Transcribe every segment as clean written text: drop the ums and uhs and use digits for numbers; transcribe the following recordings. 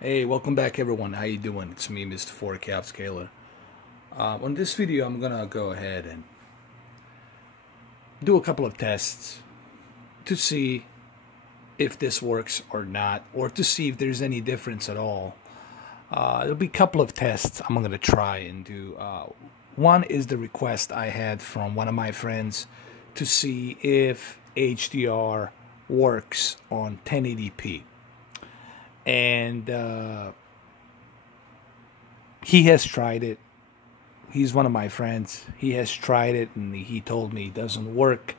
Hey, welcome back everyone. How you doing? It's me, Mr. 4K Upscaler. On this video, I'm gonna go ahead and do a couple of tests to see if this works or not, or to see if there's any difference at all. There'll be a couple of tests I'm gonna try and do. One is the request I had from one of my friends to see if HDR works on 1080p. And he has tried it. He's one of my friends. He has tried it and he told me it doesn't work.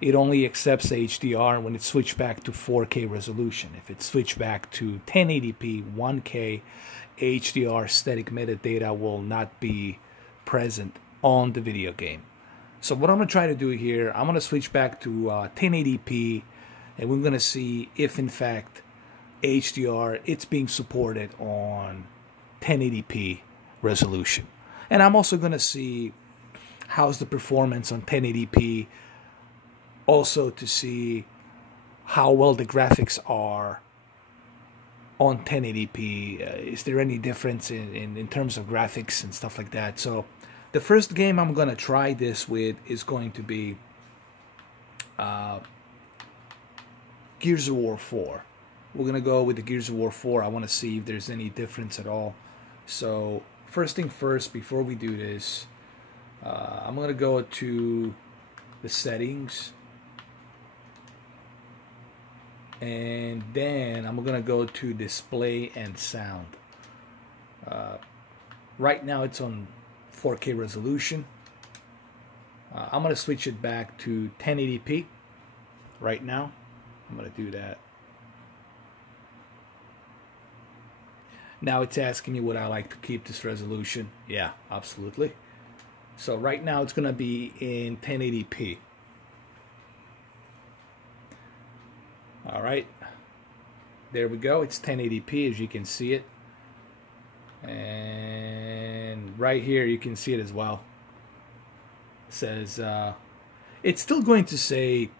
It only accepts HDR when it's switched back to 4K resolution. If it's switched back to 1080p, 1K, HDR static metadata will not be present on the video game. So what I'm going to try to do here, I'm going to switch back to 1080p, and we're going to see if in fact HDR, it's being supported on 1080p resolution. And I'm also going to see how's the performance on 1080p, also to see how well the graphics are on 1080p. Is there any difference in terms of graphics and stuff like that? So the first game I'm going to try this with is going to be Gears of War 4. We're going to go with the Gears of War 4. I want to see if there's any difference at all. So first thing first, before we do this, I'm going to go to the settings. And then I'm going to go to display and sound. Right now it's on 4K resolution. I'm going to switch it back to 1080p right now. I'm going to do that. Now it's asking me would I like to keep this resolution. Yeah, absolutely. So right now it's going to be in 1080p. Alright. There we go. It's 1080p as you can see it. And right here you can see it as well. It says it's still going to say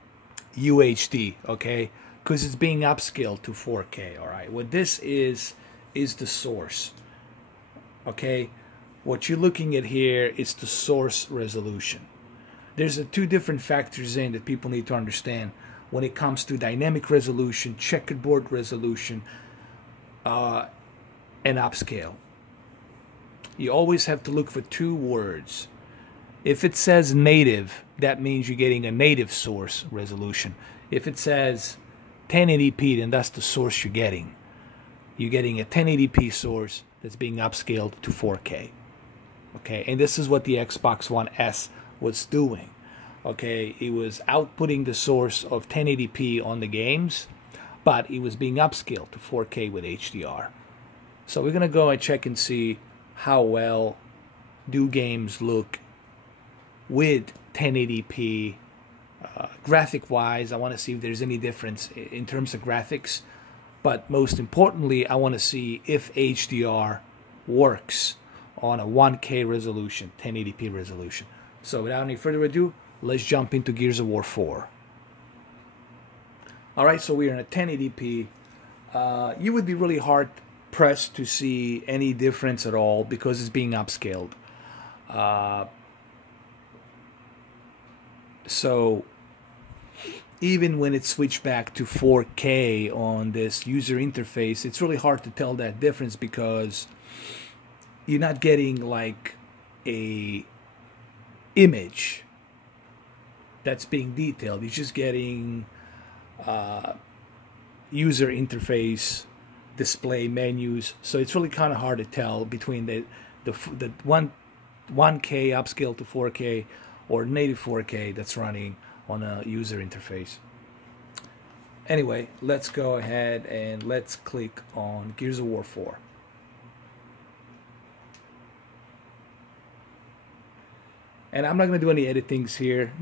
UHD, okay? Because it's being upscaled to 4K, alright? What this is the source, okay? What you're looking at here is the source resolution. There's two different factors in that people need to understand when it comes to dynamic resolution, checkerboard resolution, and upscale. You always have to look for two words. If it says native, that means you're getting a native source resolution. If it says 1080p, then that's the source you're getting. You're getting a 1080p source that's being upscaled to 4K. Okay, and this is what the Xbox One S was doing. Okay, it was outputting the source of 1080p on the games, but it was being upscaled to 4K with HDR. So we're gonna go and check and see how well do games look with 1080p. Graphic-wise, I want to see if there's any difference in terms of graphics. But most importantly, I want to see if HDR works on a 1K resolution, 1080p resolution. So without any further ado, let's jump into Gears of War 4. Alright, so we're in a 1080p. You would be really hard pressed to see any difference at all because it's being upscaled. So even when it's switched back to 4K on this user interface, it's really hard to tell that difference because you're not getting like a image that's being detailed. You're just getting user interface, display menus. So it's really kind of hard to tell between the 1K upscale to 4K or native 4K that's running on a user interface. Anyway, let's go ahead and let's click on Gears of War 4. And I'm not going to do any editings here.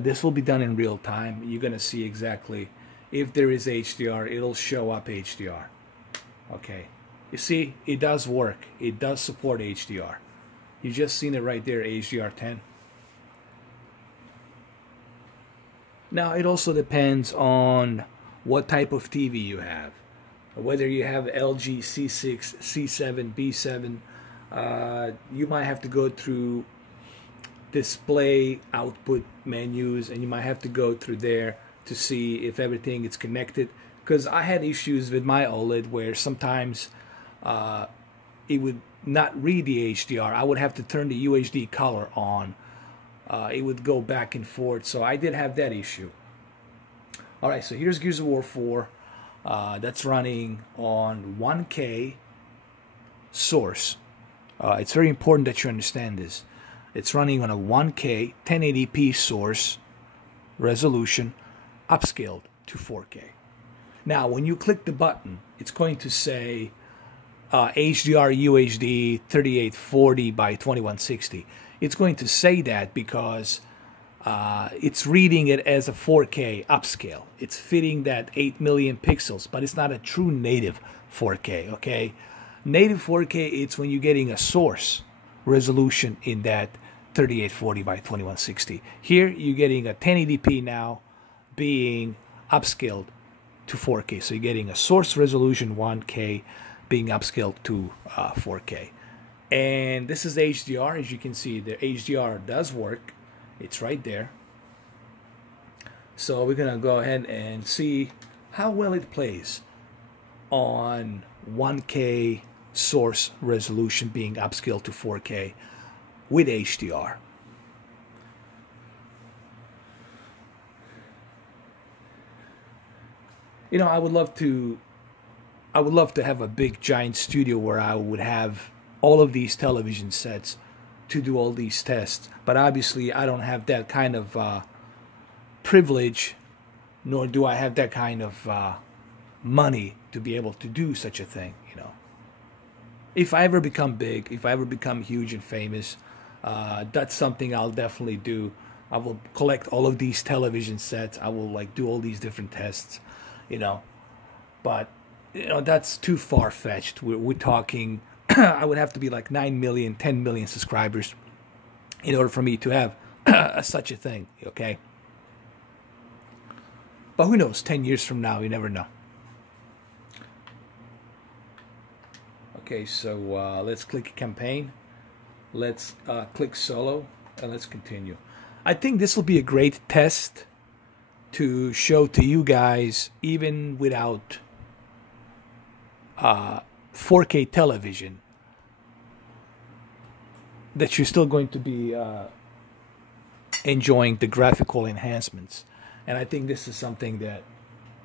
This will be done in real time. You're going to see exactly if there is HDR, it'll show up HDR. Okay, you see, it does work. It does support HDR. You just seen it right there, HDR10. Now, it also depends on what type of TV you have. whether you have LG C6, C7, B7, you might have to go through display output menus, and you might have to go through there to see if everything is connected, because I had issues with my OLED where sometimes it would not read the HDR. I would have to turn the UHD color on. It would go back and forth, so I did have that issue. Alright, so here's Gears of War 4. That's running on 1K source. It's very important that you understand this. It's running on a 1K 1080p source resolution, upscaled to 4K. Now, when you click the button, it's going to say HDR UHD 3840 by 2160. It's going to say that because it's reading it as a 4K upscale. It's fitting that 8 million pixels, but it's not a true native 4K, okay? Native 4K, it's when you're getting a source resolution in that 3840 by 2160. Here, you're getting a 1080p now being upscaled to 4K. So you're getting a source resolution 1K being upscaled to 4K. And this is HDR. As you can see, the HDR does work. It's right there. So we're gonna go ahead and see how well it plays on 1K source resolution being upscaled to 4K with HDR. You know, I would love to have a big giant studio where I would have all of these television sets to do all these tests, but obviously I don't have that kind of privilege, nor do I have that kind of money to be able to do such a thing. You know, if I ever become big, if I ever become huge and famous, that's something I'll definitely do. I will collect all of these television sets. I will like do all these different tests, you know, but you know, that's too far-fetched. We're talking I would have to be like 9 million, 10 million subscribers in order for me to have such a thing, okay? But who knows, 10 years from now, you never know. Okay, so let's click campaign. Let's click solo, and let's continue. I think this will be a great test to show to you guys, even without 4K television, that you're still going to be enjoying the graphical enhancements. And I think this is something that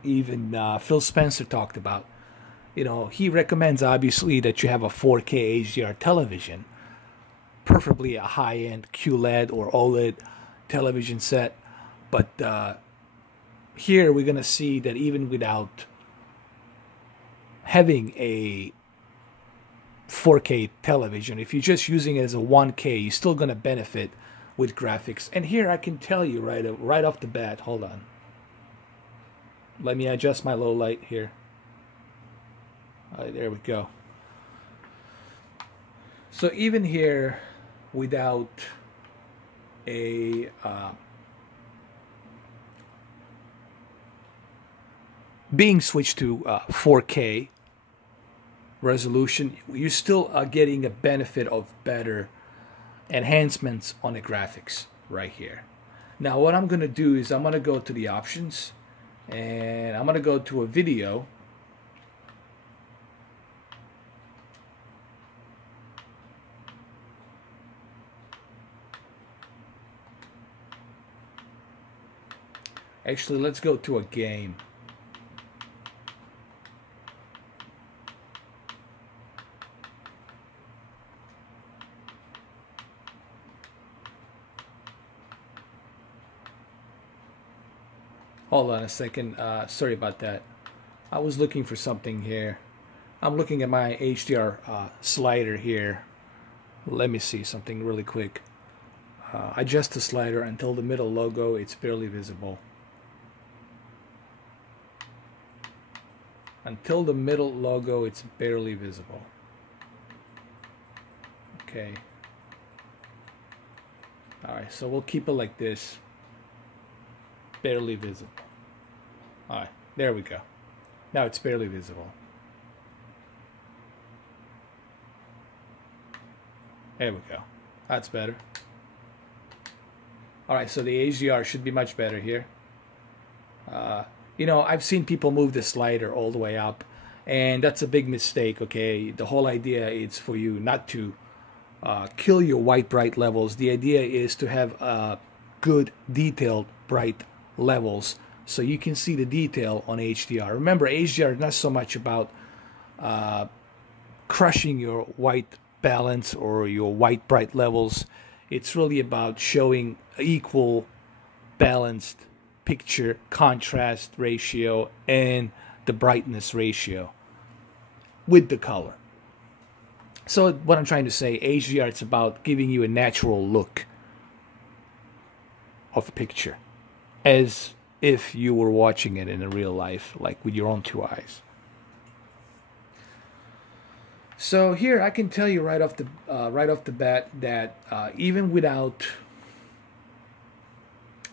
even Phil Spencer talked about. You know, he recommends obviously that you have a 4K HDR television, preferably a high-end QLED or OLED television set. But here we're going to see that even without having a 4K television, if you're just using it as a 1K, you're still going to benefit with graphics. And here I can tell you right off the bat, hold on. Let me adjust my low light here. All right, there we go. So even here, without a being switched to 4K resolution, you still are getting a benefit of better enhancements on the graphics right here. Now what I'm going to do is I'm going to go to the options, and I'm going to go to a video. Actually, let's go to a game. Hold on a second. Sorry about that. I was looking for something here. I'm looking at my HDR slider here. Let me see something really quick. Adjust the slider until the middle logo, it's barely visible. Until the middle logo, it's barely visible. Okay. Alright, so we'll keep it like this. Barely visible. Alright, there we go. Now it's barely visible. There we go. That's better. Alright, so the HDR should be much better here. You know, I've seen people move the slider all the way up, and that's a big mistake, okay? The whole idea is for you not to kill your white bright levels. The idea is to have good detailed bright levels so you can see the detail on HDR. Remember, HDR is not so much about crushing your white balance or your white bright levels. It's really about showing equal balanced picture contrast ratio and the brightness ratio with the color. So what I'm trying to say, HDR, it's about giving you a natural look of a picture as if you were watching it in a real life, like with your own two eyes. So here I can tell you right off the bat that even without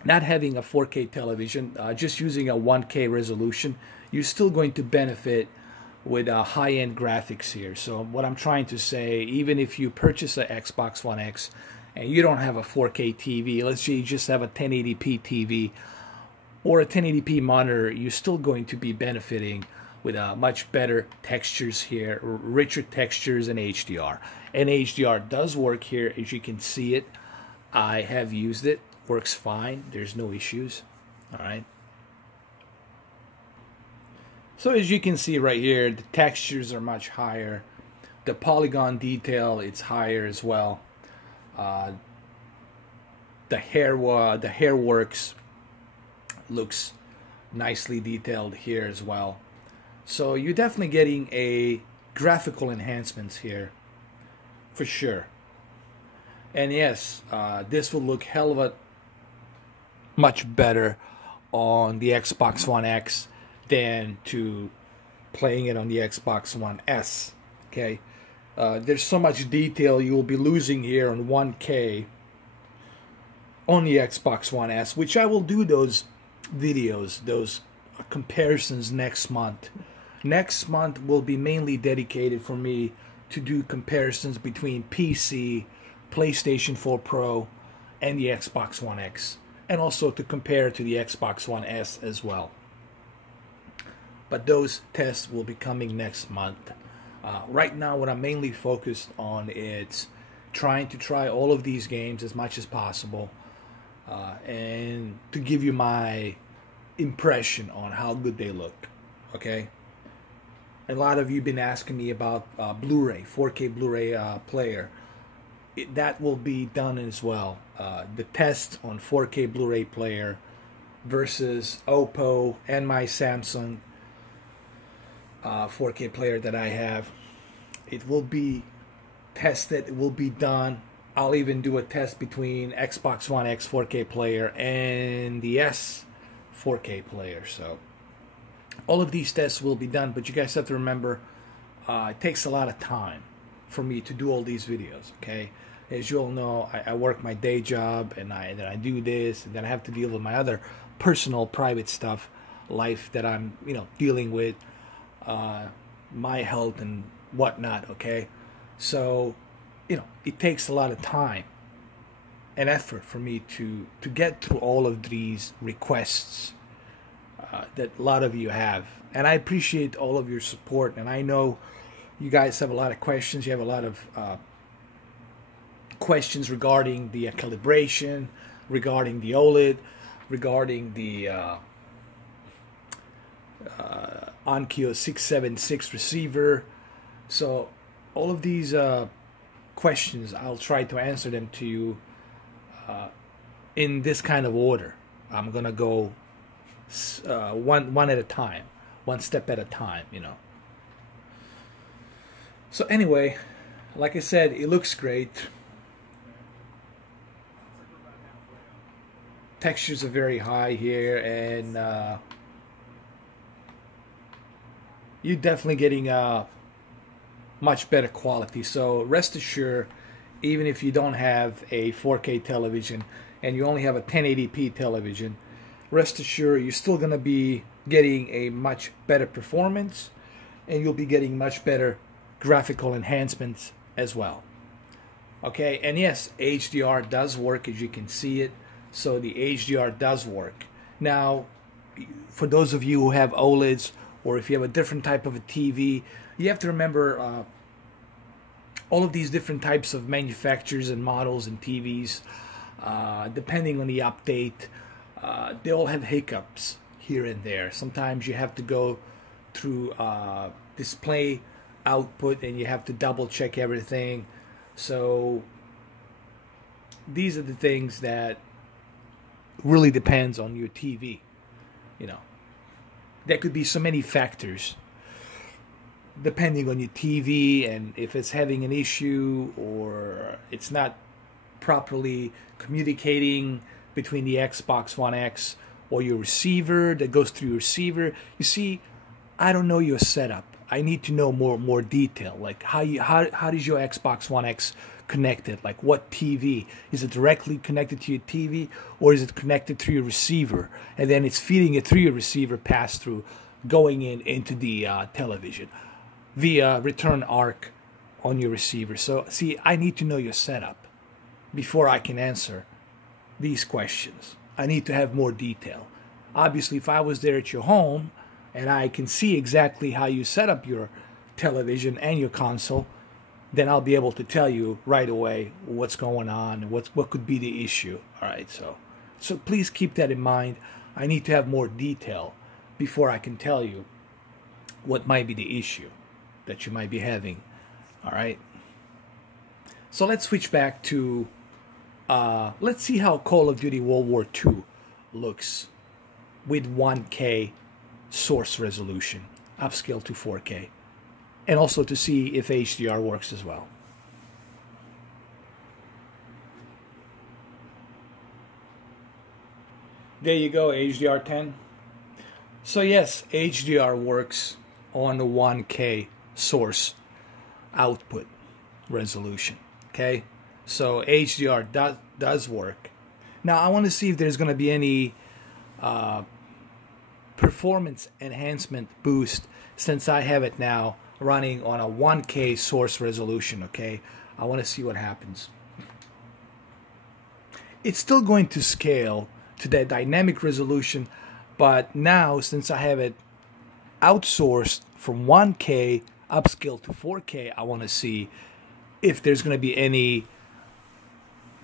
not having a 4K television, just using a 1K resolution, you're still going to benefit with high-end graphics here. So what I'm trying to say, even if you purchase an Xbox One X and you don't have a 4K TV, let's say you just have a 1080p TV or a 1080p monitor, you're still going to be benefiting with much better textures here, richer textures in HDR. And HDR does work here, as you can see it. I have used it, works fine, there's no issues. All right. So as you can see right here, the textures are much higher. The polygon detail, it's higher as well. The hair works looks nicely detailed here as well. So you're definitely getting a graphical enhancements here, for sure. And yes, this will look hell of a much better on the Xbox One X than to playing it on the Xbox One S. Okay, there's so much detail you will be losing here on 1K on the Xbox One S, which I will do those videos, those comparisons next month. Next month will be mainly dedicated for me to do comparisons between PC, PlayStation 4 Pro, and the Xbox One X, and also to compare to the Xbox One S as well. But those tests will be coming next month. Right now, what I'm mainly focused on is trying to try all of these games as much as possible, and to give you my impression on how good they look. Okay. A lot of you have been asking me about Blu-ray, 4K Blu-ray player. That will be done as well. The test on 4K Blu-ray player versus Oppo and my Samsung 4K player that I have. It will be tested. It will be done. I'll even do a test between Xbox One X 4K player and the S 4K player. So all of these tests will be done, but you guys have to remember, it takes a lot of time for me to do all these videos. Okay, as you all know, I work my day job, and then I do this, and then I have to deal with my other personal, private stuff, life that I'm dealing with, my health and whatnot. Okay, so it takes a lot of time and effort for me to get through all of these requests that a lot of you have, and I appreciate all of your support. And I know you guys have a lot of questions. You have a lot of questions regarding the calibration, regarding the OLED, regarding the Onkyo 676 receiver. So all of these questions, I'll try to answer them to you in this kind of order. I'm gonna go one at a time, one step at a time, So anyway, like I said, it looks great. Textures are very high here, and you're definitely getting a much better quality. So rest assured, even if you don't have a 4K television and you only have a 1080p television, rest assured you're still going to be getting a much better performance, and you'll be getting much better graphical enhancements as well. Okay, and yes, HDR does work, as you can see it. So the HDR does work. Now, for those of you who have OLEDs, or if you have a different type of a TV, you have to remember all of these different types of manufacturers and models and TVs, depending on the update, they all have hiccups here and there. Sometimes you have to go through display output and you have to double check everything. So these are the things that really depends on your TV. You know, there could be so many factors depending on your TV, and if it's having an issue or it's not properly communicating between the Xbox One X or your receiver that goes through your receiver. You see, I don't know your setup. I need to know more detail. Like how does your Xbox One X connected? Like what TV? Is it directly connected to your TV, or is it connected through your receiver? And then it's feeding it through your receiver pass through, going into the television via return arc on your receiver. So see, I need to know your setup before I can answer these questions. I need to have more detail. Obviously, if I was there at your home and I can see exactly how you set up your television and your console, then I'll be able to tell you right away what's going on and what could be the issue. All right, so please keep that in mind. I need to have more detail before I can tell you what might be the issue that you might be having. All right. So let's switch back to let's see how Call of Duty World War II looks with 1K source resolution, upscale to 4K, and also to see if HDR works as well. There you go, HDR 10. So yes, HDR works on the 1K source output resolution. Okay, so HDR does work. Now I want to see if there's going to be any performance enhancement boost, since I have it now running on a 1K source resolution. Okay, I want to see what happens. It's still going to scale to that dynamic resolution, but now since I have it outsourced from 1K upscale to 4K, I want to see if there's going to be any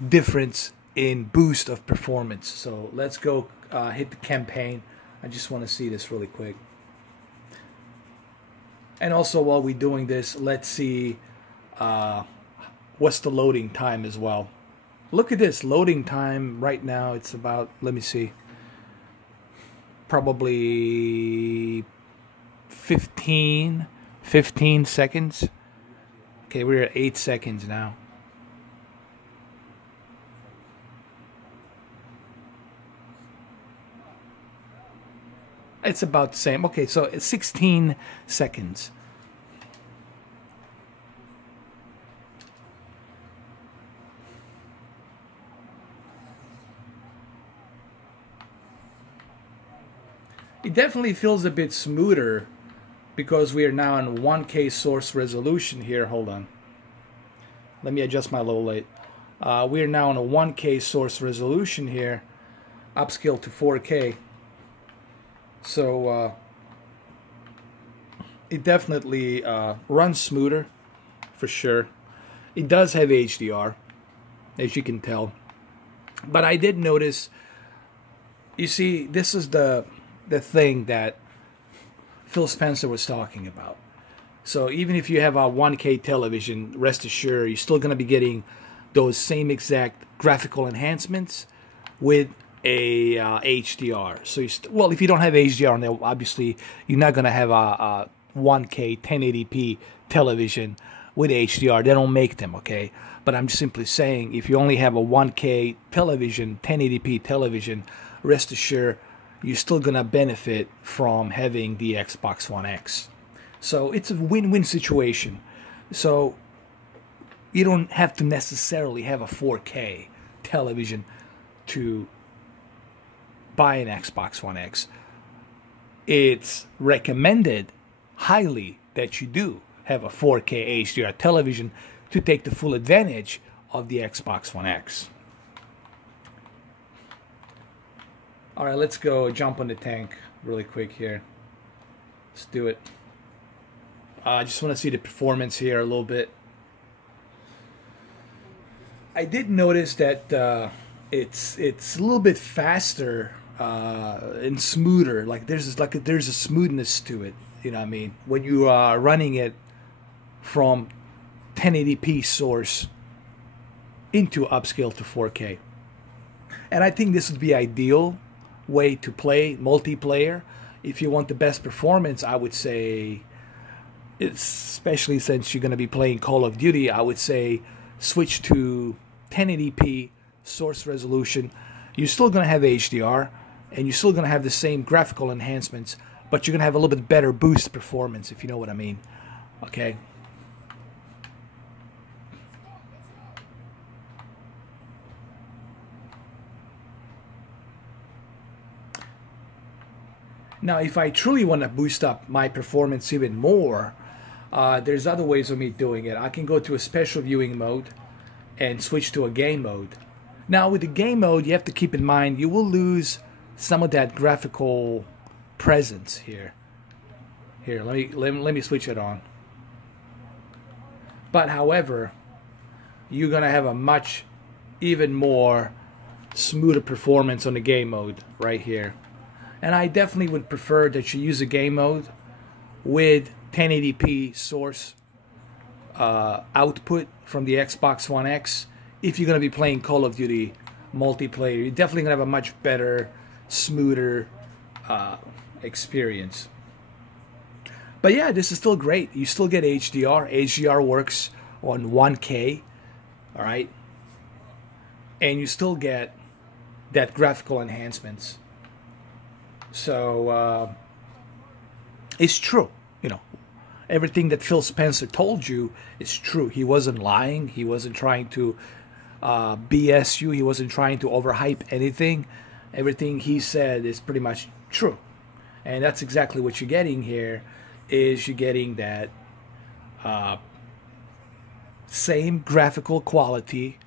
difference in boost of performance. So let's go hit the campaign. I just want to see this really quick. And also while we're doing this, let's see what's the loading time as well. Look at this loading time right now. It's about, let me see, probably 15 seconds. Okay, we're at 8 seconds now. It's about the same. Okay, so it's 16 seconds. It definitely feels a bit smoother because we are now in 1K source resolution here. Hold on. Let me adjust my low light. We are now in a 1K source resolution here, upscale to 4K. So it definitely runs smoother, for sure. It does have HDR, as you can tell. But I did notice, you see, this is the thing that Phil Spencer was talking about. So even if you have a 1K television, rest assured you're still going to be getting those same exact graphical enhancements with a HDR. So well, if you don't have HDR on there, obviously you're not going to have a 1K 1080p television with HDR. They don't make them, okay? But I'm simply saying, if you only have a 1K television, 1080p television, rest assured you're still going to benefit from having the Xbox One X. So it's a win-win situation. So you don't have to necessarily have a 4K television to buy an Xbox One X. It's recommended highly that you do have a 4K HDR television to take the full advantage of the Xbox One X. All right, let's go jump on the tank really quick here. Let's do it. I just want to see the performance here a little bit. I did notice that it's a little bit faster and smoother. Like there's a smoothness to it. You know what I mean? When you are running it from 1080p source into upscale to 4K. And I think this would be ideal way to play multiplayer. If you want the best performance, I would say, especially since you're going to be playing Call of Duty, I would say switch to 1080p source resolution. You're still going to have HDR, and you're still going to have the same graphical enhancements, but you're going to have a little bit better boost performance, if you know what I mean. Okay. Now, if I truly want to boost up my performance even more, there's other ways of me doing it. I can go to a special viewing mode and switch to a game mode. Now, with the game mode, you have to keep in mind you will lose some of that graphical presence here. Here, let me switch it on. But however, you're gonna have a much even more smoother performance on the game mode right here. And I definitely would prefer that you use a game mode with 1080p source output from the Xbox One X. If you're going to be playing Call of Duty multiplayer, you're definitely going to have a much better, smoother experience. But yeah, this is still great. You still get HDR. HDR works on 1K, all right? And you still get that graphical enhancements. So it's true, you know, everything that Phil Spencer told you is true. He wasn't lying. He wasn't trying to BS you. He wasn't trying to overhype anything. Everything he said is pretty much true, and that's exactly what you're getting here. Is you're getting that same graphical quality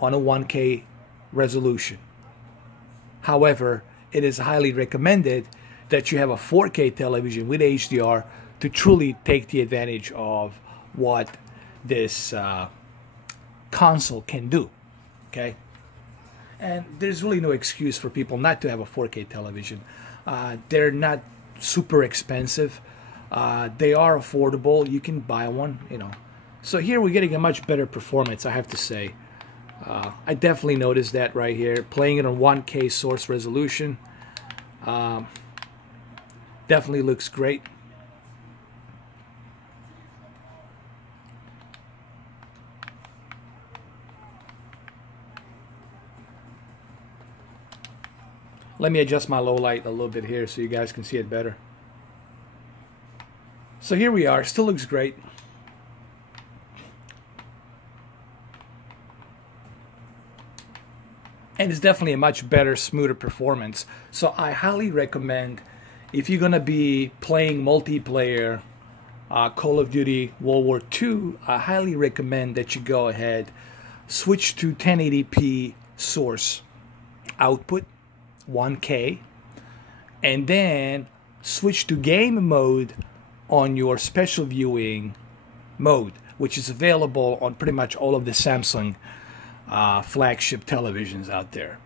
on a 1K resolution. However, it is highly recommended that you have a 4K television with HDR to truly take the advantage of what this console can do. Okay? And there's really no excuse for people not to have a 4K television. They're not super expensive. They are affordable. You can buy one, you know. So here we're getting a much better performance, I have to say. I definitely noticed that right here. Playing it on 1K source resolution definitely looks great. Let me adjust my low light a little bit here so you guys can see it better. So here we are. Still looks great. And it's definitely a much better, smoother performance. So I highly recommend, if you're going to be playing multiplayer Call of Duty World War II, I highly recommend that you go ahead, switch to 1080p source output, 1K, and then switch to game mode on your special viewing mode, which is available on pretty much all of the Samsung flagship televisions out there.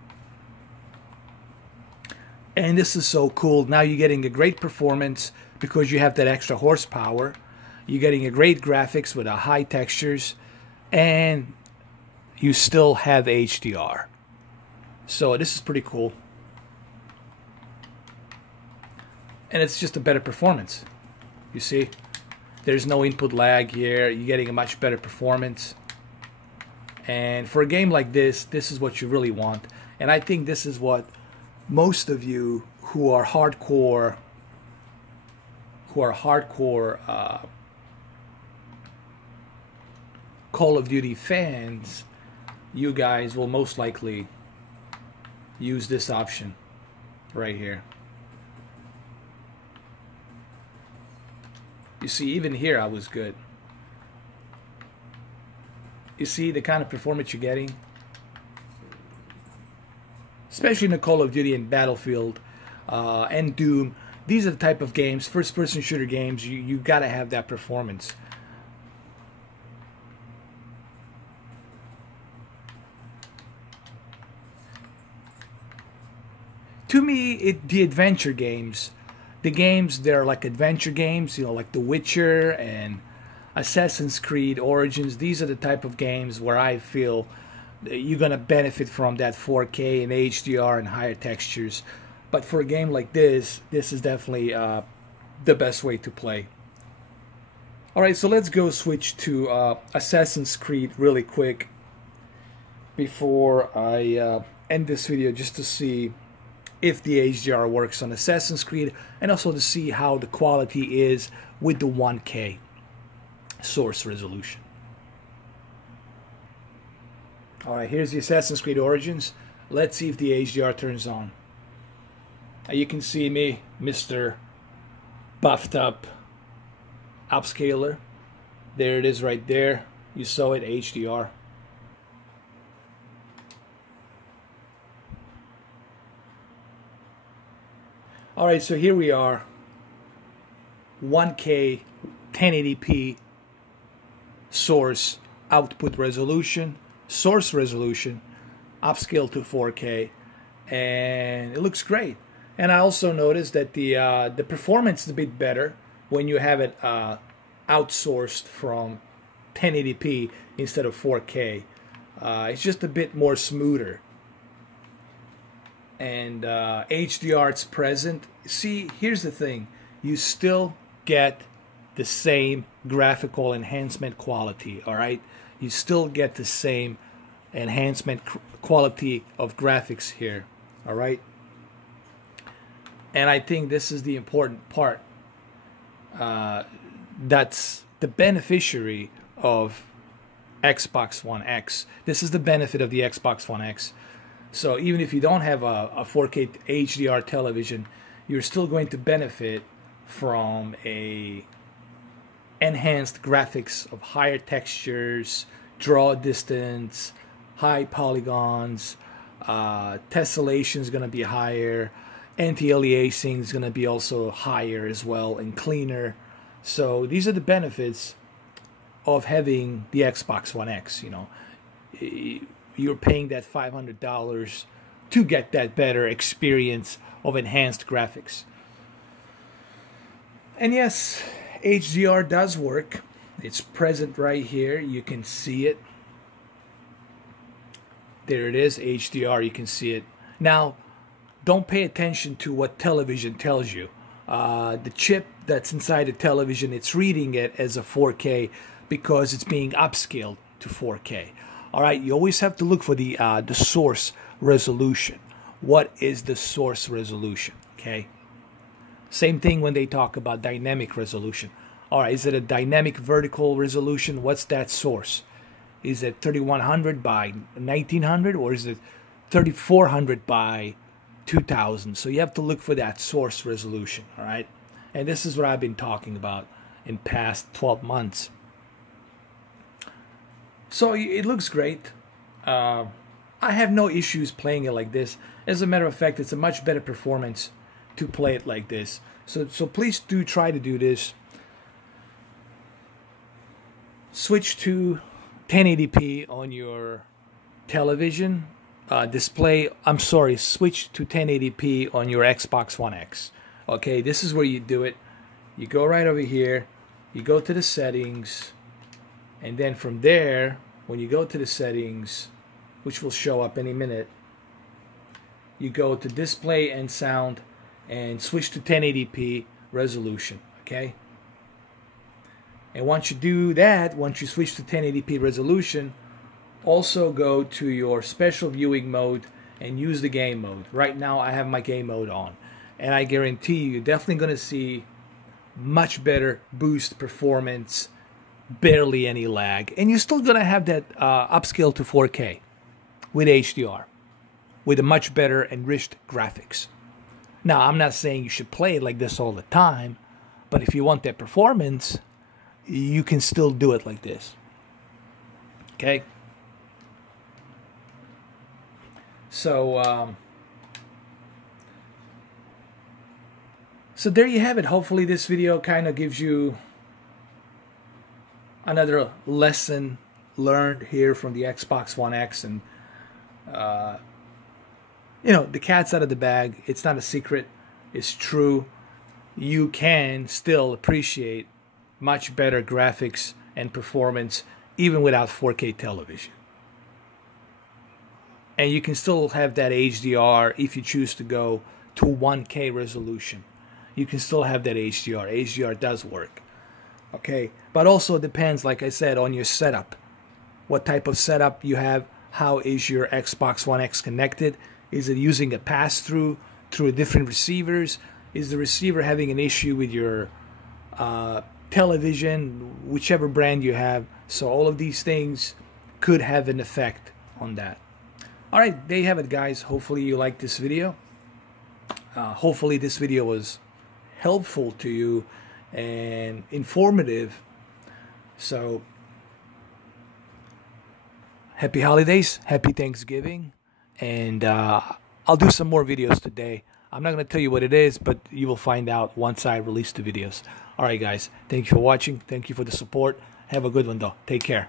And this is so cool. Now you're getting a great performance because you have that extra horsepower. You're getting a great graphics with a high textures, and you still have HDR. So this is pretty cool. And it's just a better performance. You see? There's no input lag here. You're getting a much better performance. And for a game like this is what you really want. And I think this is what most of you who are hardcore Call of Duty fans, you guys will most likely use this option right here. You see, even here I was good. You see the kind of performance you're getting? Especially in the Call of Duty and Battlefield and Doom. These are the type of games, first-person shooter games, you gotta have that performance. To me, the adventure games, the games that are like adventure games, you know, like The Witcher and Assassin's Creed Origins, these are the type of games where I feel you're going to benefit from that 4K and HDR and higher textures. But for a game like this is definitely the best way to play. Alright, so let's go switch to Assassin's Creed really quick before I end this video, just to see if the HDR works on Assassin's Creed, and also to see how the quality is with the 1K source resolution. Alright, here's the Assassin's Creed Origins. Let's see if the HDR turns on. You can see me, Mr. Buffed Up Upscaler. There it is right there. You saw it, HDR. Alright, so here we are, 1K 1080p source output resolution, source resolution, upscale to 4K, and it looks great. And I also noticed that the performance is a bit better when you have it outsourced from 1080p instead of 4K. It's just a bit more smoother. And HDR, it's present. See, here's the thing. You still get the same graphical enhancement quality, all right? You still get the same enhancement quality of graphics here, all right? And I think this is the important part. That's the beneficiary of Xbox One X. This is the benefit of the Xbox One X. So even if you don't have a 4K HDR television, you're still going to benefit from a enhanced graphics of higher textures, draw distance, high polygons, tessellation is going to be higher, anti-aliasing is going to be also higher as well and cleaner. So these are the benefits of having the Xbox One X. You know, you're paying that $500 to get that better experience of enhanced graphics. And yes, HDR does work. It's present right here. You can see it. There it is, HDR. You can see it. Now, don't pay attention to what television tells you. The chip that's inside the television, it's reading it as a 4K because it's being upscaled to 4K. All right, you always have to look for the source resolution. What is the source resolution? Okay. Same thing when they talk about dynamic resolution. All right, is it a dynamic vertical resolution? What's that source? Is it 3100 by 1900 or is it 3400 by 2000? So you have to look for that source resolution. All right, and this is what I've been talking about in past 12 months. So it looks great. I have no issues playing it like this. As a matter of fact, it's a much better performance to play it like this. So please do try to do this. Switch to 1080p on your television display. I'm sorry, switch to 1080p on your Xbox One X. Okay, this is where you do it. You go right over here. You go to the settings. And then from there, when you go to the settings, which will show up any minute, you go to display and sound and switch to 1080p resolution, okay? And once you do that, once you switch to 1080p resolution, also go to your special viewing mode and use the game mode. Right now I have my game mode on. And I guarantee you, you're definitely going to see much better boost performance, barely any lag, and you're still going to have that upscale to 4K with HDR, with a much better enriched graphics. Now, I'm not saying you should play it like this all the time, but if you want that performance, you can still do it like this. Okay? So so there you have it. Hopefully this video kind of gives you another lesson learned here from the Xbox One X. And you know, the cat's out of the bag. It's not a secret. It's true. You can still appreciate much better graphics and performance even without 4K television. And you can still have that HDR if you choose to go to 1K resolution. You can still have that HDR. HDR does work. Okay, but also depends, like I said, on your setup. What type of setup you have. How is your Xbox One X connected? Is it using a pass-through through different receivers? Is the receiver having an issue with your television, whichever brand you have? So all of these things could have an effect on that. All right, there you have it, guys. Hopefully you liked this video. Hopefully this video was helpful to you and informative. So happy holidays, happy Thanksgiving, and I'll do some more videos today. I'm not going to tell you what it is, but you will find out once I release the videos. All right, guys, thank you for watching. Thank you for the support. Have a good one, though. Take care.